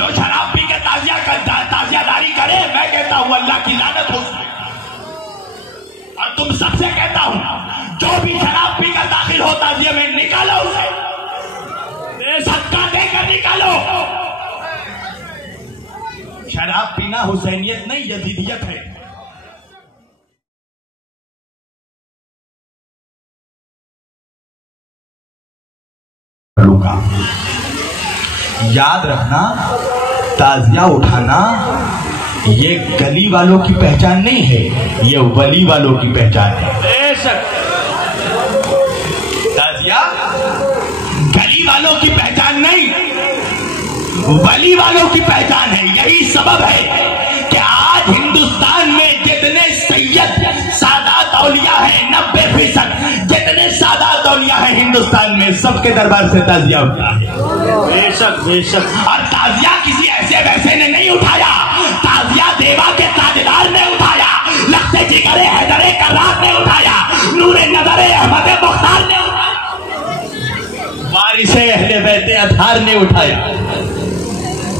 जो शराब पी के ताजियादारी करे, मैं कहता हूं अल्लाह की लानत हो उसमें। और तुम सबसे कहता हूं, जो भी शराब पीकर दाखिल हो ताजिया में, निकालो उसे, सदका देकर निकालो। शराब पीना हुसैनियत नहीं, यजीदियत है। याद रखना, ताजिया उठाना ये गली वालों की पहचान नहीं है, ये वली वालों की पहचान है। बेशक ताजिया गली वालों की पहचान नहीं, वली वालों की पहचान है। यही सबब है कि आज हिंदुस्तान में जितने सैयद सादात औलिया हैं, 90% जितने सादात औलिया हैं हिंदुस्तान में, सबके दरबार से ताजिया उठा है। बेशक बेशक। और ताजिया किसी ऐसे वैसे ने नहीं उठाया, ताजिया देवा के ताजदार ने उठाया, लख्ते जिगरे हैदरे कर्रार ने उठाया, नूरे नजरे अहमद मुख्तार ने उठाया, वारिसे अहले बैते अतहार ने उठाया।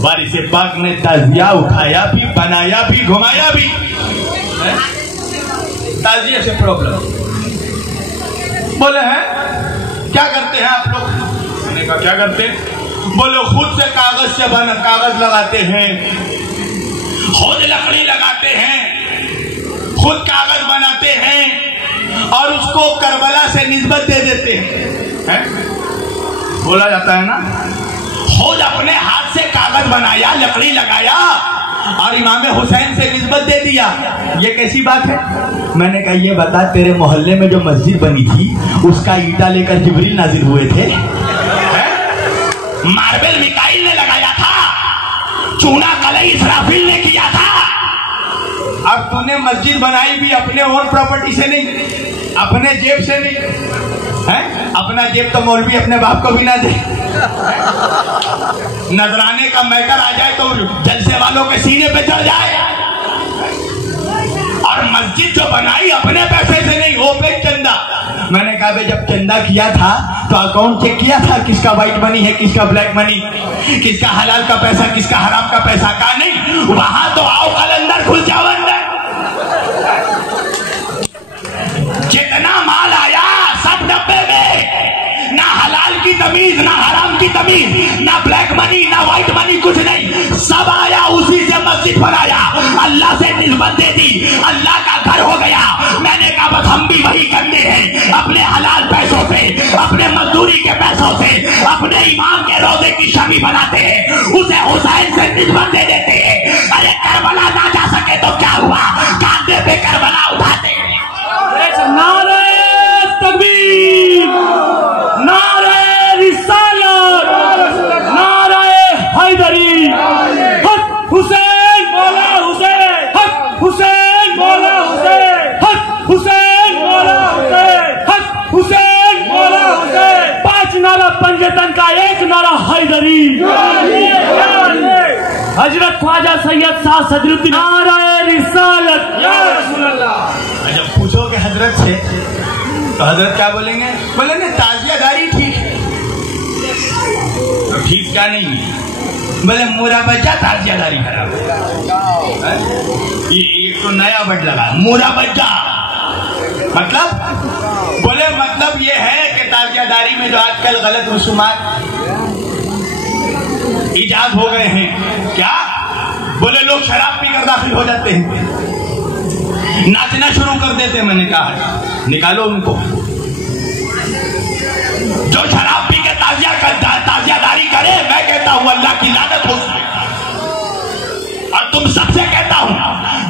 वारिसे पाक ने ताजिया उठाया भी, बनाया भी, घुमाया भी। ताजिया से प्रॉब्लम बोले हैं, क्या करते हैं आप लोग? मैंने कहा क्या करते हैं? बोले खुद से कागज लगाते हैं, खुद लकड़ी लगाते हैं, खुद कागज बनाते हैं और उसको करबला से निस्बत दे देते हैं। बोला जाता है ना, खुद अपने हाथ से कागज बनाया, लकड़ी लगाया और इमाम हुसैन से निस्बत दे दिया। ये कैसी बात है? मैंने कहा ये बता, तेरे मोहल्ले में जो मस्जिद बनी थी उसका ईटा लेकर जिब्रील नाजिल हुए थे? मार्बल मिकाइल ने लगाया था, चूना कलई इसराफिल ने किया था। अब तूने मस्जिद बनाई भी अपने ओन प्रॉपर्टी से नहीं, अपने जेब से नहीं है। अपना जेब तो मौलवी अपने बाप को भी ना दे। नजराने का मैटर आ जाए तो जलसे वालों के सीने पे चढ़ जाए। और मस्जिद जो बनाई अपने पैसे से नहीं, ओपन चंदा। मैंने कहा भाई जब चंदा किया था तो अकाउंट चेक किया था, किसका व्हाइट मनी है, किसका ब्लैक मनी, किसका हलाल का पैसा, किसका हराम का पैसा? का नहीं, वहां तो आओ कलंदर खुल जाओ अंदर। जितना माल आया सब डब्बे में, ना हलाल की तमीज, ना हराम की तमीज, ना ब्लैक मनी, ना व्हाइट मनी, कुछ नहीं। सब आया, उसी से मस्जिद बनाया, अल्लाह से निस्बत दे दी, अल्लाह का घर हो गया। मैंने कहा बस हम भी वही करते हैं, अपने हलाल पैसों से, अपने मजदूरी के पैसों से, अपने इमाम के रोजे की शमी बनाते हैं, उसे हुसैन से निस्बत दे देते हैं। अरे करबला ना जा सके तो क्या हुआ, कांधे पे करबला उठाते हैं। नारे तकबीर, नारे रिसालत, नारे हैदरी, हक हुसैन मौला हुसैन, हक हुसैन मौला हुसैन, हक हुसैन मौला हुसैन, हक हुसैन मौला हुसैन। 5 नारा पंजतन का, 1 नारा हैदरी। हजरत ख्वाजा सैयद शाह सदरुद्दीन, नारे रिसालत या रसूल अल्लाह। जब पूछोगे हजरत से तो हजरत क्या बोलेंगे? बोलेंगे ताजियादारी ठीक है। तो ठीक क्या नहीं? बोले मुरा बच्चा ताजियादारी खराब है। ये तो नया वर्ड लगा, मुरा बच्चा। मतलब बोले मतलब ये है कि ताजियादारी में जो आजकल गलत रसूमात इजाद हो गए हैं, क्या बोले लोग शराब पीकर दाखिल हो जाते हैं, नाचना शुरू कर देते। मैंने कहा निकालो उनको, जो शराब पी के ताजियादारी करे, मैं कहता हूं अल्लाह की लानत हो उसमें। और तुम सबसे कहता हूं,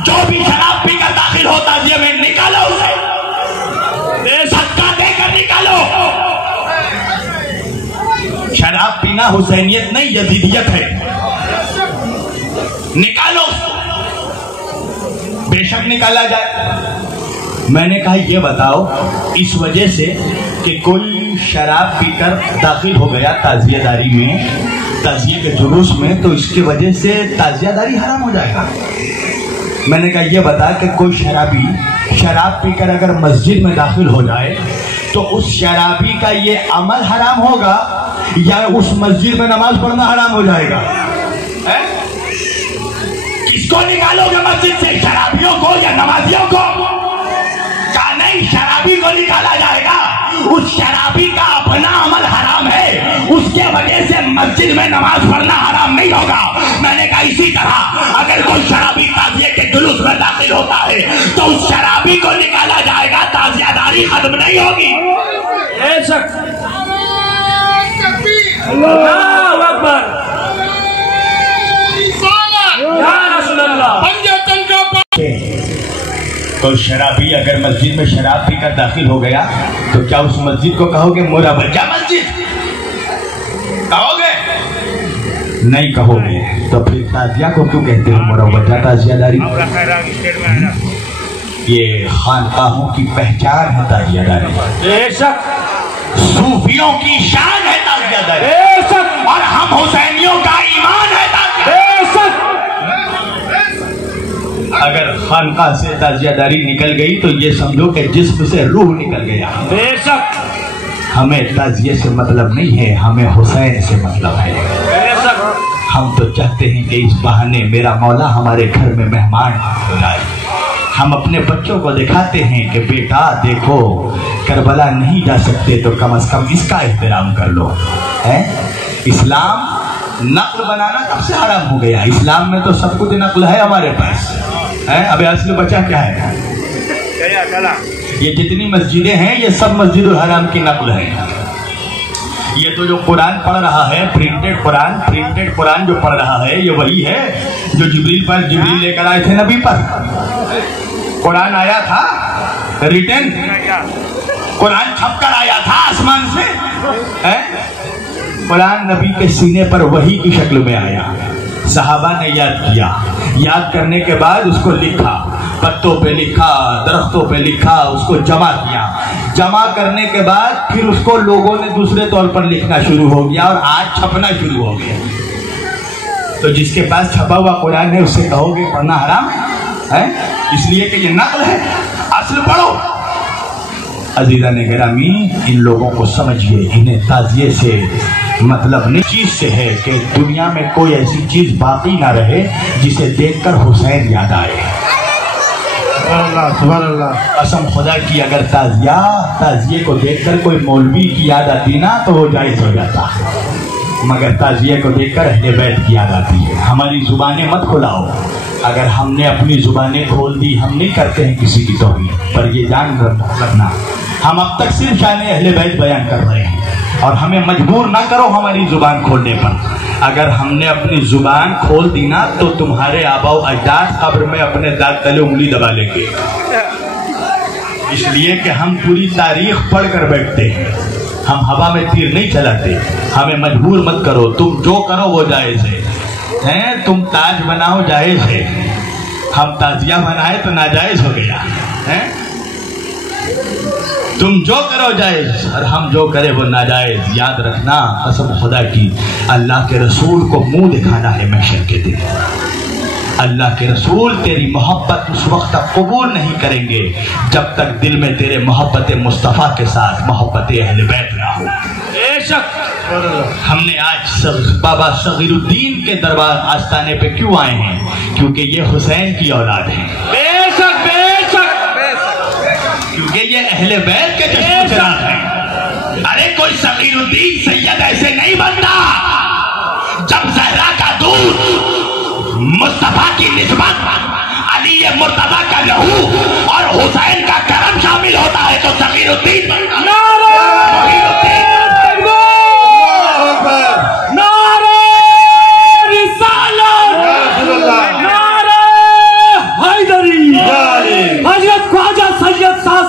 जो भी शराब पीकर दाखिल हो ताजिया में, निकालो उसे, सदका देकर निकालो। शराब पीना हुसैनियत नहीं, यजीदियत है। निकालो उसको, बेशक निकाला जाए। मैंने कहा ये बताओ, इस वजह से कि कोई शराब पीकर दाखिल हो गया ताजियादारी में, ताजिए के जुलूस में, तो इसके वजह से ताजियादारी हराम हो जाएगा। मैंने कहा ये बता कि कोई शराबी शराब पीकर अगर मस्जिद में दाखिल हो जाए तो उस शराबी का ये अमल हराम होगा या उस मस्जिद में नमाज पढ़ना हराम हो जाएगा? है? किसको निकालोगे मस्जिद से, शराबियों को या नमाजियों को? कहा नहीं, शराबी को निकाला जाएगा। उस शराबी का अपना अमल हराम है, उसके वजह से मस्जिद में नमाज पढ़ना हराम नहीं होगा। मैंने कहा इसी तरह अगर कोई शराबी ताजिए के जुलूस में दाखिल होता है तो उस शराबी को निकाला जाएगा, ताजियादारी खत्म नहीं होगी। अल्लाहू अकबर। तो शराबी अगर मस्जिद में शराब पीकर दाखिल हो गया तो क्या उस मस्जिद को कहोगे मुरवजा मस्जिद? कहोगे? नहीं कहोगे। तो फिर ताजिया को क्यों कहते हो मुरवजा ताजियादारी? ये खानकाहों की पहचान है ताजियादारी, बेशक सूफियों की शान है ताजियादारी, बेशक और हम हुसैनियों का ईमान है ताजियादारी। अगर खानकाह से ताजियादारी निकल गई तो ये समझो कि जिस्म से रूह निकल गया। बेशक हमें ताजिए से मतलब नहीं है, हमें हुसैन से मतलब है। बेशक हम तो चाहते हैं कि इस बहाने मेरा मौला हमारे घर में मेहमान हो जाए। हम अपने बच्चों को दिखाते हैं कि बेटा देखो, करबला नहीं जा सकते तो कम से कम इसका एहतराम कर लो। है इस्लाम नक्ल बनाना कब से हराम हो गया? इस्लाम में तो सब कुछ नक्ल है हमारे पास है। अबे असली बचा क्या है? ये जितनी मस्जिदें हैं ये सब मस्जिदुल हराम की नक्ल है। ये तो जो कुरान पढ़ रहा है, प्रिंटेड कुरान जो पढ़ रहा है, ये वही है जो जिब्रील लेकर आए थे नबी पर। कुरान आया था रिटन, कुरान छपकर आया था आसमान से है? कुरान नबी के सीने पर वही की शक्ल में आया। सहाबा ने याद किया, याद करने के बाद उसको लिखा, पत्तों पे लिखा, दरख्तों पे लिखा, उसको जमा किया। जमा करने के बाद फिर उसको लोगों ने दूसरे तौर पर लिखना शुरू हो गया और आज छपना शुरू हो गया। तो जिसके पास छपा हुआ कुरान है उससे कहोगे पढ़ना हराम है? इसलिए कि ये नकल है, असल पढ़ो। अजीजा ने गिरामी, इन लोगों को समझिए, इन्हें ताजिए से मतलब नहीं चीज से है कि दुनिया में कोई ऐसी चीज बाकी ना रहे जिसे देखकर हुसैन याद आए। कसम खुदा की अगर ताजिए को देखकर कोई मौलवी की याद आती ना तो वो जायज हो जाता, मगर ताजिए को देखकर अहले बैत की याद आती है। हमारी जुबानें मत खुलाओ, अगर हमने अपनी जुबानें खोल दी, हम नहीं करते हैं किसी की तौहीन, पर ये जान रखना हम अब तक सिर्फ शान अहले बैत बयान कर रहे हैं और हमें मजबूर ना करो हमारी जुबान खोलने पर। अगर हमने अपनी जुबान खोल दी ना तो तुम्हारे आबाओ अजदाद कब्र में अपने दांत तले उंगली दबा लेंगे। इसलिए कि हम पूरी तारीख पढ़ कर बैठते हैं, हम हवा में तीर नहीं चलाते। हमें मजबूर मत करो, तुम जो करो वो जायज है। तुम ताज बनाओ जायज है, हम ताजिया बनाए तो नाजायज हो गया है। तुम जो करो जायज और हम जो करें वो नाजायज। याद रखना, कसम खुदा की, अल्लाह के रसूल को मुंह दिखाना है महशर के दिन। अल्लाह के रसूल तेरी मोहब्बत उस वक्त तक कबूल नहीं करेंगे जब तक दिल में तेरे मोहब्बत मुस्तफ़ा के साथ मोहब्बत अहले बैत ना हो। बेशक हमने आज बाबा सगीरुद्दीन के दरबार आस्थाने पे क्यों आए हैं? क्योंकि ये हुसैन की औलाद है। बेशक बेशक क्योंकि ये अहले बैत के जश्न चराग हैं। अरे कोई सगीरुद्दीन सैयद ऐसे नहीं बनता। जब ज़हरा का दूध, मुस्तफा की निस्बत, अली मुर्तज़ा का लहू और हुसैन का करम शामिल होता है तो सगीरुद्दीन बनता है।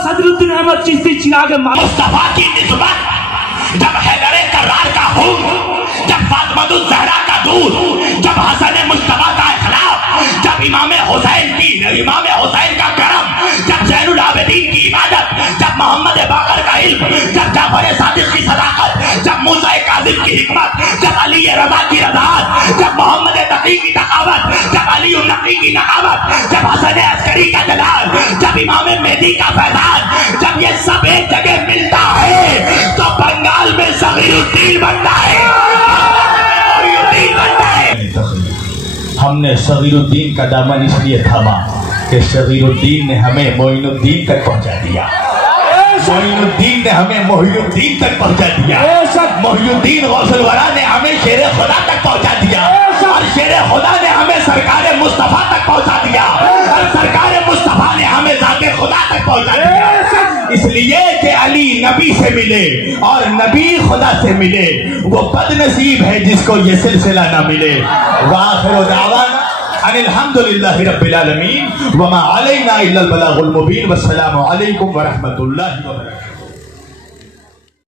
सदरुद्दीन अहमद चिश्ती चिराग मुस्तफा की निस्बत, जब हैदरे कर्रार का खून, जब फातिमातुज़ ज़हरा का दूध, जब हसन मुस्तफा का इखलास, जब इमाम हुसैन का करम, जब ज़ैनुल आबिदीन की इबादत, जब मोहम्मद बाकर का इल्म, जब जाफर सादिक की सदाकत, जब मूसा काज़िम की हिकमत, जब अली रज़ा की रज़ात, जब मोहम्मद तकी की तकावत, जब अली नकी की नकावत, जब हसन अस्करी का जलाल, जब इमाम मेहदी का फैज़ान, जब ये सब एक जगह मिलता है तो बंगाल में सगीरुद्दीन बनता है। हम हमने सगीरुद्दीन का दामन इसलिए थामा कि सगीरुद्दीन ने हमें मोइनुद्दीन तक पहुंचा दिया, मोइनुद्दीन ने हमें मोहिउद्दीन तक पहुंचा दिया, मोहिउद्दीन गौसुल वरा ने हमें शेरे खुदा तक पहुंचा दिया, और शेरे खुदा ने हमें सरकारे मुस्तफा तक पहुंचा दिया, और सरकारे मुस्तफा ने हमें जाते खुदा तक पहुंचा दिया। इसलिए कि अली नबी से मिले और नबी खुदा से मिले, वो बदनसीब है जिसको ये सिलसिला ना मिले। वाखिर दावाना अनिल हम्दुलिल्लाहि रब्बिल आलमीन वमा अलैना इल्लल बलागुल मुबीन। वस्सलामु अलैकुम व रहमतुल्लाहि व बरकातुहू।